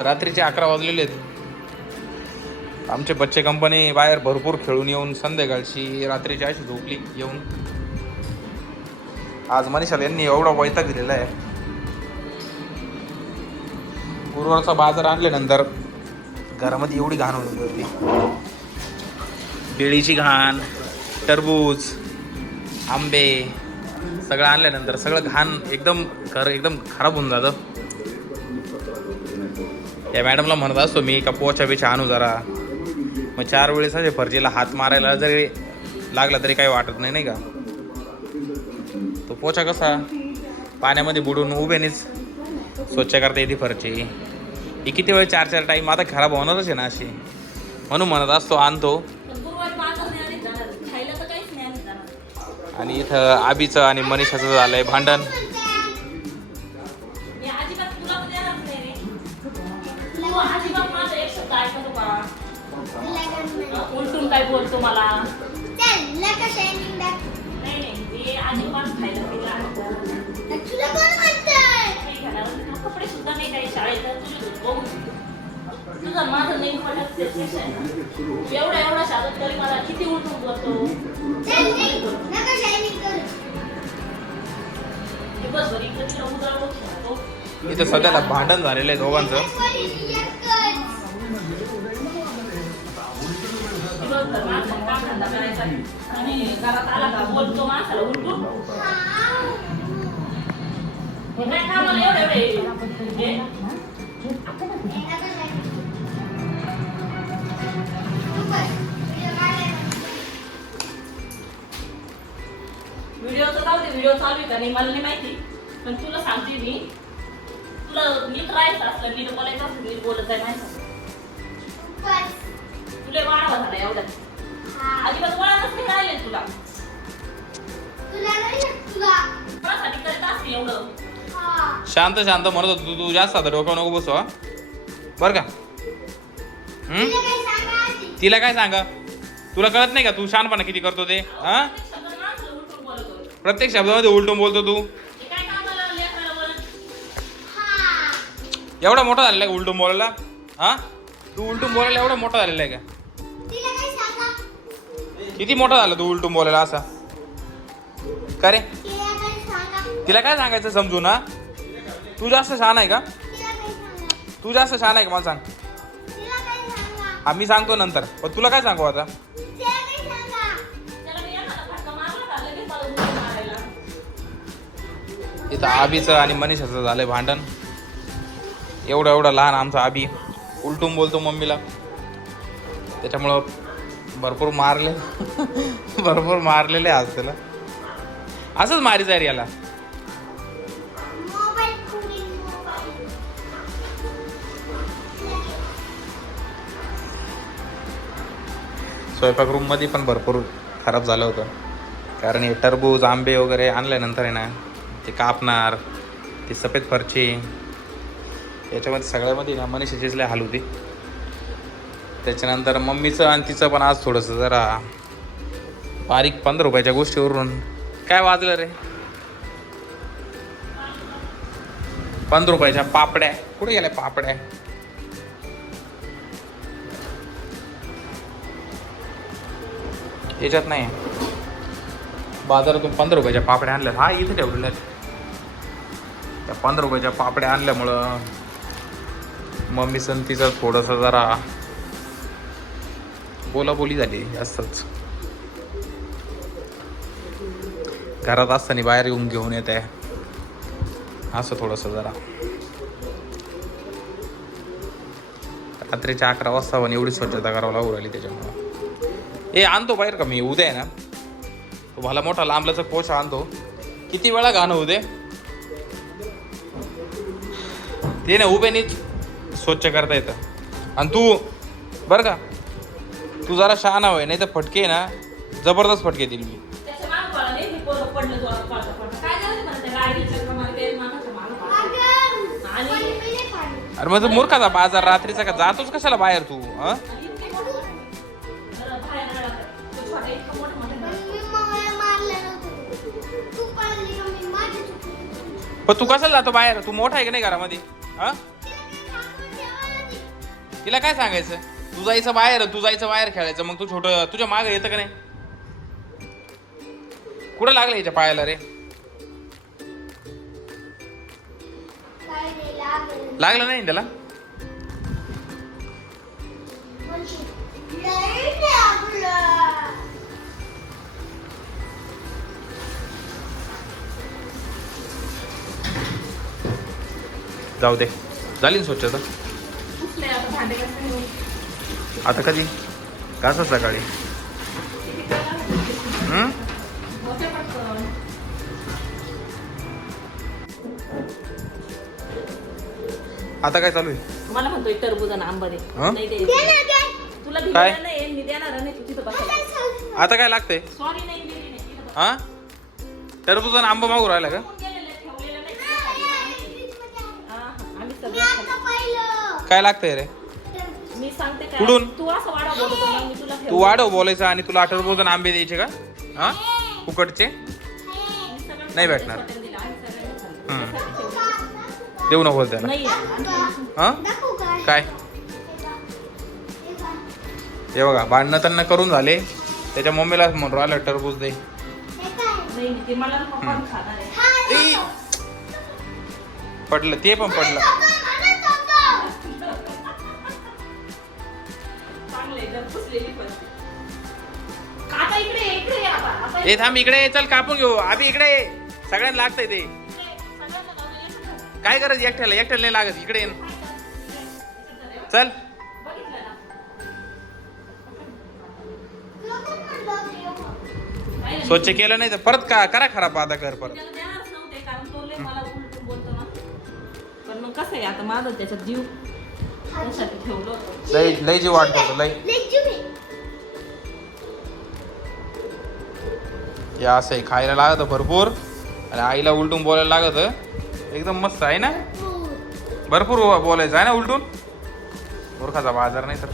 रात्रीचे अकरा वाजलेले आहेत. आमचे बच्चे कंपनी बाहेर भरपूर खेळून येऊन संध्याकाळची रात्रीची अशी झोपली येऊन. आज मनीषाला यांनी एवढा वैताग दिलेला आहे. गुरुवारचा बाजार आणल्यानंतर घरामध्ये एवढी घाण होऊन होती. केळीची घाण टरबूज आंबे सगळं आणल्यानंतर सगळं घाण एकदम घर एकदम खराब होऊन जातं. या मॅडमला म्हणत असतो मी का पोचा बिछा आणू जरा. मग चार वेळेस असे फर्जीला हात मारायला जरी लागला तरी काही वाटत नाही नाही का? तो पोचा कसा? पाण्यामध्ये बुडून उभेनेच. स्वच्छ करता येते फरची. ही किती वेळ चार चार टाईम आता खराब होणारच आहे ना अशी. म्हणून म्हणत असतो आणतो. आणि इथं आबीचं आणि मनीषाचं झालंय भांडण. अजिबात एक शब्द ऐकतो का? उलटून काय बोलतो मला नाही नाही ते अजिबात खायला पिला नाही कपडे सुद्धा नाही काही शाळेत तुझे माझं नाही पडत एवढा एवढा शाळेत तरी मला किती उलटून बोलतो इथं सध्याला भांडण झालेलं आहे दोघांचं दिवसभर माणसाने काम धंदा करायचा आणि घरात आला का बोलतो माणसाला उलटून हे काय कामाला एवढे एवढे हे? व्हिडिओचं जाऊ दे व्हिडिओ चालू आहे का? नाही मला नाही माहिती. पण तुला सांगते मी. तुला नीट राहायचं असलं नीट बोलायचं असलं नीट बोलत आहे माहिती वाढवा झाला एवढ्यात अजिबात वळणच नाही राहिले तुला. कोणासाठी करत असते एवढं. शांत शांत म्हणत होतो तू. तू जास्त आता डोकं नको बसू हा. बरं का? हम्म? तिला काय सांगा तुला कळत नाही का तू शहाणपणा किती करतो ते? हा? उलटून बोलतो प्रत्येक शब्दामध्ये उलटून बोलतो तू. हे काय कामाला लेकराला बोलत एवढा मोठा झालेला आहे का उलटून बोलायला? हा? तू उलटून बोलायला एवढा मोठा झालेला आहे का? किती मोठा झाला तू उलटून बोलायला असा? का रे? तिला काय सांगायचं समजू ना तू जास्त छान आहे का? तू जास्त छान आहे का? मला सांग. हा मी सांगतो नंतर. पण तुला काय सांगू आता? इथं आबीचं आणि मनीषाचं झालंय भांडण. एवढं एवढं लहान आमचा आबी. उलटून बोलतो मम्मीला. त्याच्यामुळं भरपूर मारले. भरपूर मारलेले आज त्याला. असंच मारी जाईल याला. स्वयंपाक रूममध्ये पण भरपूर खराब झालं होतं. कारण हे टरबूज आंबे वगैरे आणल्यानंतर आहे ना ते कापणार ती सफेद फरची. याच्यामध्ये सगळ्यामध्ये ना मनीषाचीच लय हाल होती. त्याच्यानंतर मम्मीचं आणि तिचं पण आज थोडंसं जरा बारीक पंधरा रुपयाच्या गोष्टीवरून. काय वाजलं रे? पंधरा रुपयाच्या पापड्या. कुठे गेल्या पापड्या? याच्यात नाही. बाजारातून पंधरा रुपयाच्या पापड्या आणल्या. हा इथे ठेवलेल्या त्या पंधरा रुपयाच्या पापड्या आणल्यामुळं मम्मी संतीचं तिचं थोडंसं जरा बोलाबोली झाली असंच. घरात असताना बाहेर येऊन घेऊन येत. आहे असं थोडंसं जरा. रात्रीच्या अकरा वाजता पण एवढी स्वच्छता करावं लागू राहिली त्याच्यामुळं. ए आणतो बाहेर का मी? उद्या आहे ना? तो मोठा लांबलाचा कोच आणतो. किती वेळा गाणं उदे ते ना उभे नीच स्वच्छ करता येतं. आणि तू बरं का? तू जरा शहाणा होय नाही तर फटके ना जबरदस्त फटके देईल मी. अरे मग मूर्खाचा बाजार रात्रीचा का जातोच कशाला बाहेर तू हं? पण तू कशाला जातो बाहेर? तू मोठा आहे का नाही घरामध्ये? हा? तिला काय सांगायचं? तू जायचं बाहेर तू जायचं बाहेर खेळायचं. मग तू छोट तुझ्या मागं येतं का नाही? कुठं लागलं याच्या पायाला रे? लागलं नाही त्याला जाऊ दे. झाली ना स्वच्छता? आता कधी कसं सकाळी? हं? आता काय चालू आहे मला म्हणतोय टरबूज आणि आंबा दे हं? नाही दे दे ना, दे. तुला काय? नाही मी देणार नाही तू तिथं बसायला आता काय लागतंय सॉरी नाही दिली नाही तिथं बस. हा टरबूज आणि आंबा मागू राहिला का ठेवून गेलेलं, ठेवलेलं नाही तुझ्यासाठी. हा, हा. आम्ही मी सगळं आता पाहिलं. काय लागतंय रे मी सांगते काय कुठून? तू असं वाढा बोलतो ना मी तुला तू. वाढव बोलायचं आणि तुला टरबूज आणि आंबे द्यायचे का हा फुकटचे मी नाही भेटणार. स्वतःला दिलं. आम्ही सगळ्यांनी खाल्लं. हं. त्यासाठी ठेवलं. देऊ नको त्याला नाही आणखी- हा काय? हे बघ. भांडणं त्यांना करून झाले त्याच्या मम्मीला म्हणून राहिलं टरबूज दे? नाही ते मला पप्पा खाणार आहे ई! पडलं ते पण पडलं आता इकडे ये, इकडे ये आता. आता ए थांब इकडे चल कापून घेऊ आधी इकडे. सगळ्यांना लागतंय ते. काय करायचं एकट्याला एकट्याला नाही लागत इकडे. चल. स्वच्छ केलं नाही तर परत का करा खराब आता कर परत त्याला देणारच नव्हते कारण तो लय मला उलटून बोलतो ना पण मग कसं आहे आता माझं त्याच्यात जीव त्यासाठी ठेवलं होतं लय लय जी वाटत होतं लय. हे असं आहे खायला लागत भरपूर. आणि आईला उलटून बोलायला लागत. एकदम मस्त आहे ना? हो. भरपूर बोलायचं आहे ना उलटून? मूर्खाचा बाजार नाही तर.